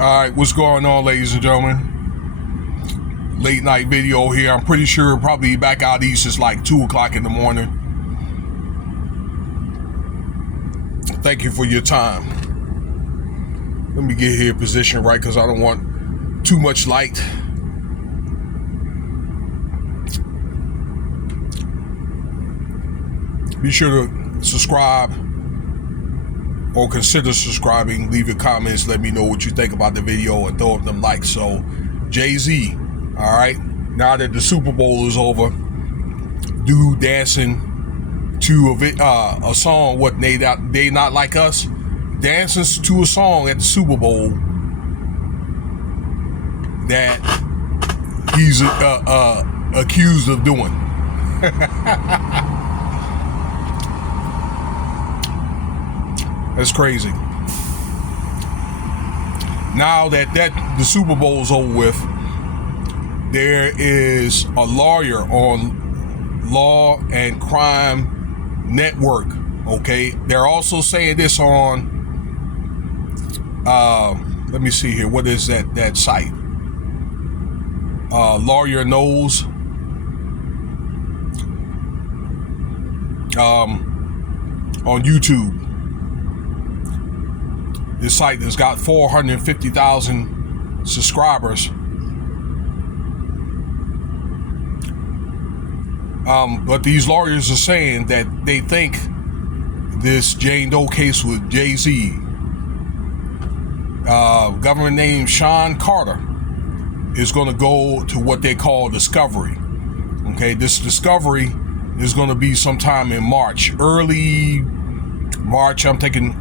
Alright, what's going on, ladies and gentlemen? Late night video here. I'm pretty sure probably back out east it's like 2 o'clock in the morning. Thank you for your time. Let me get here positioned right because I don't want too much light. Be sure to subscribe or consider subscribing. Leave your comments. Let me know what you think about the video and throw up them likes. So, JayZ, all right. Now that the Super Bowl is over, dude dancing to a song. What they not like us? Dancing to a song at the Super Bowl that he's accused of doing. That's crazy. Now that the Super Bowl is over with, there is a lawyer on Law and Crime Network. Okay, they're also saying this on. Let me see here. What is that site? Lawyer Knows. On YouTube. This site has got 450,000 subscribers. But these lawyers are saying that they think this Jane Doe case with JayZ, government named Sean Carter, is going to go to what they call discovery. Okay, this discovery is going to be sometime in March, early March. I'm thinking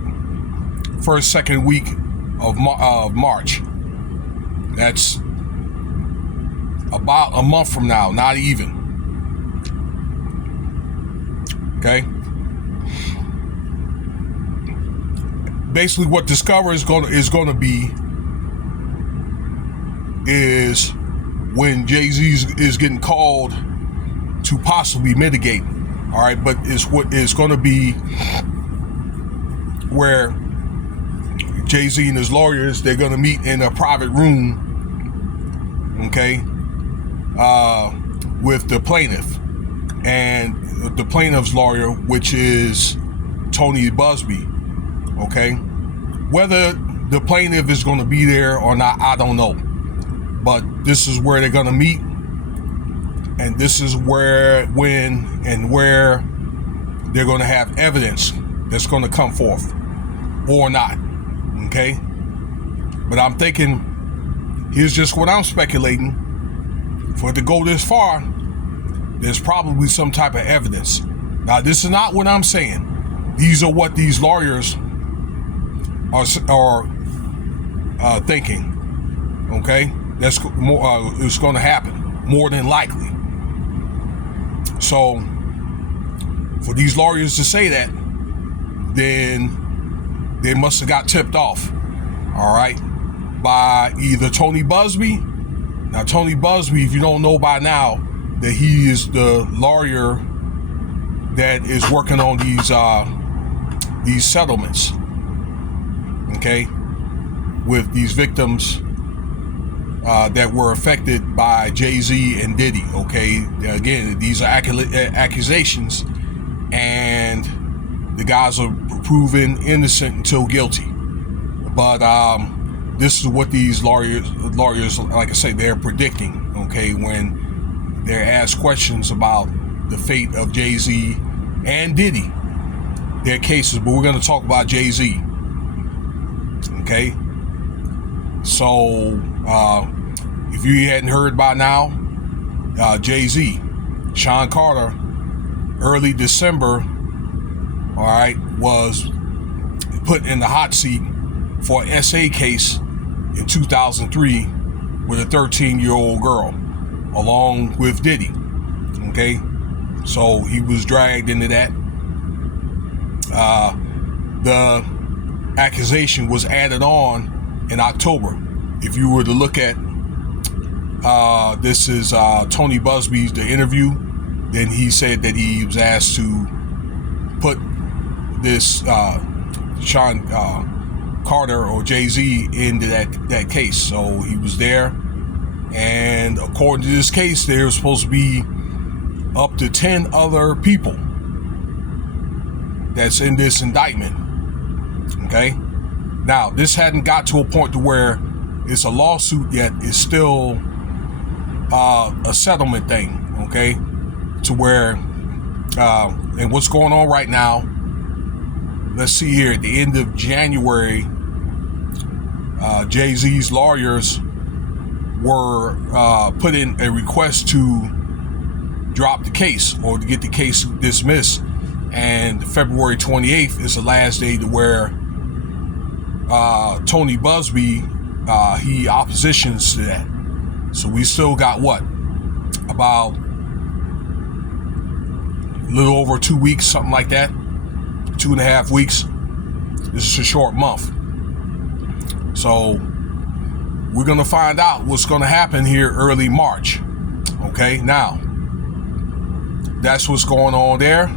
first, second week of March. That's about a month from now, not even. Okay. Basically, what Discover is going to be is when JayZ is getting called to possibly mitigate. All right, but it's going to be where JayZ and his lawyers, they're going to meet in a private room, okay, with the plaintiff and the plaintiff's lawyer, which is Tony Busby, okay. Whether the plaintiff is going to be there or not, I don't know. But this is where they're going to meet, and this is where, when, and where they're going to have evidence that's going to come forth or not. Okay, but I'm thinking, here's just what I'm speculating. For it to go this far, there's probably some type of evidence. Now, this is not what I'm saying. These are what these lawyers are thinking. Okay, that's more. It's going to happen more than likely. So, for these lawyers to say that, then they must have got tipped off, all right, by either Tony Busby. Now, Tony Busby, if you don't know by now, that he is the lawyer that is working on these settlements, okay, with these victims that were affected by JayZ and Diddy. Okay, again, these are accusations, and the guys are proven innocent until guilty. But this is what these lawyers, like I say, they're predicting. Okay, when they're asked questions about the fate of JayZ and Diddy, their cases. But we're going to talk about JayZ. Okay, so if you hadn't heard by now, JayZ, Sean Carter, early December, all right, was put in the hot seat for an SA case in 2003 with a 13-year-old girl, along with Diddy. Okay, so he was dragged into that. The accusation was added on in October. If you were to look at this is Tony Busby's the interview, then he said that he was asked to put this Sean Carter or JayZ into that case. So he was there, and according to this case, there was supposed to be up to 10 other people that's in this indictment. Okay, now this hadn't got to a point to where it's a lawsuit yet. It's still a settlement thing. Okay, to where and what's going on right now, let's see here, at the end of January, JayZ's lawyers were put in a request to drop the case or to get the case dismissed, and February 28th is the last day to where Tony Busby, he oppositions to that. So we still got what, about a little over 2 weeks, something like that, 2.5 weeks. This is a short month. So we're going to find out what's going to happen here early March. Okay, now that's what's going on there.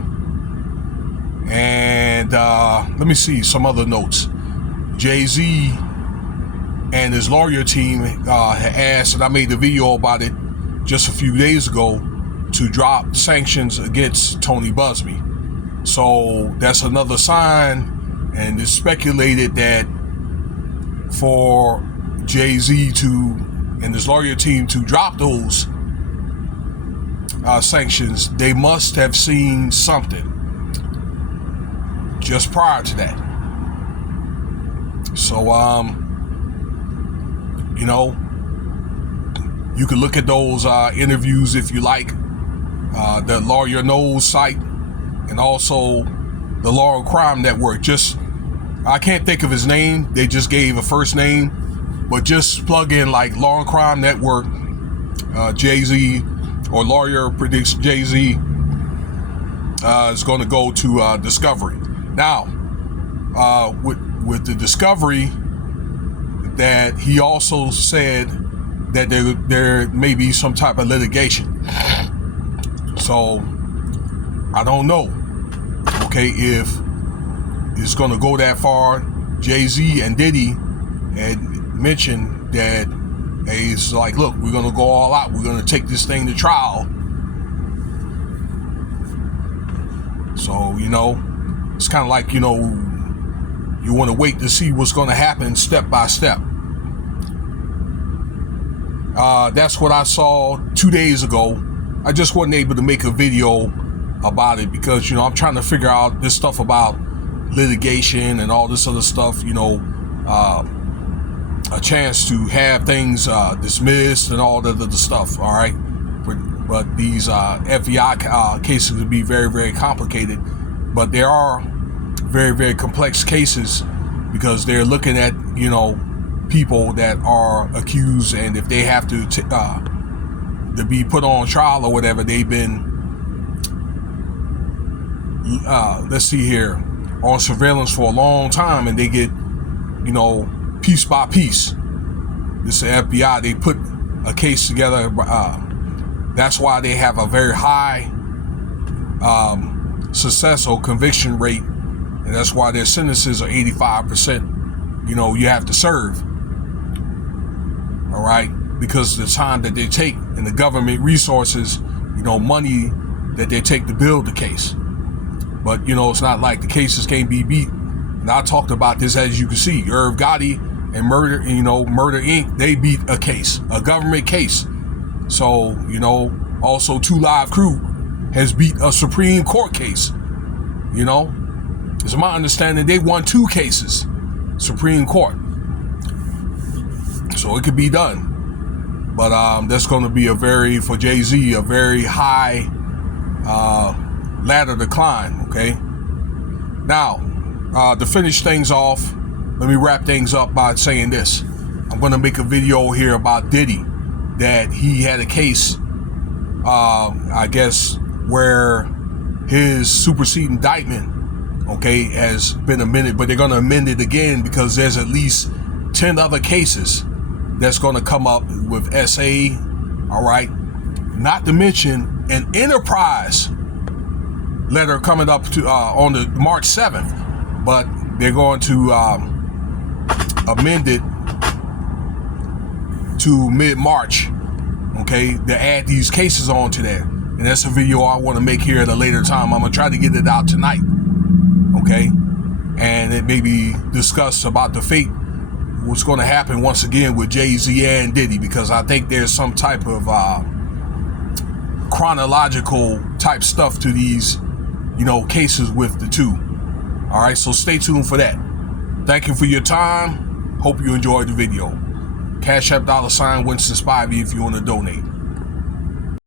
And let me see some other notes. JayZ and his lawyer team had asked, and I made a video about it just a few days ago, to drop sanctions against Tony Busby. So that's another sign, and it's speculated that for JayZ and his lawyer team to drop those sanctions, they must have seen something just prior to that. So you know, you can look at those interviews if you like, the Lawyer Knows site, and also the Law and Crime Network. Just, I can't think of his name, they just gave a first name, but just plug in like Law and Crime Network, JayZ, or Lawyer Predicts JayZ is going to go to Discovery. Now, with the Discovery, that he also said that there may be some type of litigation. So I don't know, okay, if it's going to go that far. JayZ and Diddy had mentioned that, hey, it's like, look, we're going to go all out. We're going to take this thing to trial. So, you know, it's kind of like, you know, you want to wait to see what's going to happen step by step. That's what I saw 2 days ago. I just wasn't able to make a video about it because, you know, I'm trying to figure out this stuff about litigation and all this other stuff, you know, a chance to have things dismissed and all that other stuff, all right? But these FBI cases would be very, very complicated. But there are very, very complex cases because they're looking at, you know, people that are accused, and if they have to be put on trial or whatever, they've been, let's see here, on surveillance for a long time, and they get, you know, piece by piece. This is the FBI, they put a case together. That's why they have a very high success or conviction rate, and that's why their sentences are 85%. You know, you have to serve. All right, because of the time that they take and the government resources, you know, money that they take to build the case. But, you know, it's not like the cases can't be beat. And I talked about this, as you can see, Irv Gotti and Murder Inc., they beat a case, a government case. So, you know, also 2 Live Crew has beat a Supreme Court case. You know, it's my understanding they won 2 cases, Supreme Court. So it could be done. But that's going to be for JayZ, a very high ladder to climb, okay? Now, to finish things off, let me wrap things up by saying this. I'm going to make a video here about Diddy, that he had a case, I guess, where his supersede indictment, okay, has been amended, but they're going to amend it again because there's at least 10 other cases that's going to come up with SA, all right? Not to mention an enterprise letter coming up to on the March 7th, but they're going to amended to mid-March, okay, to add these cases on to that. And that's a video I want to make here at a later time. I'm going to try to get it out tonight, okay? And it may be discussed about the fate, what's going to happen once again with JayZ and Diddy, because I think there's some type of chronological type stuff to these, you know, cases with the two. All right, so stay tuned for that. Thank you for your time. Hope you enjoyed the video. Cash App $Winston Spivey if you want to donate.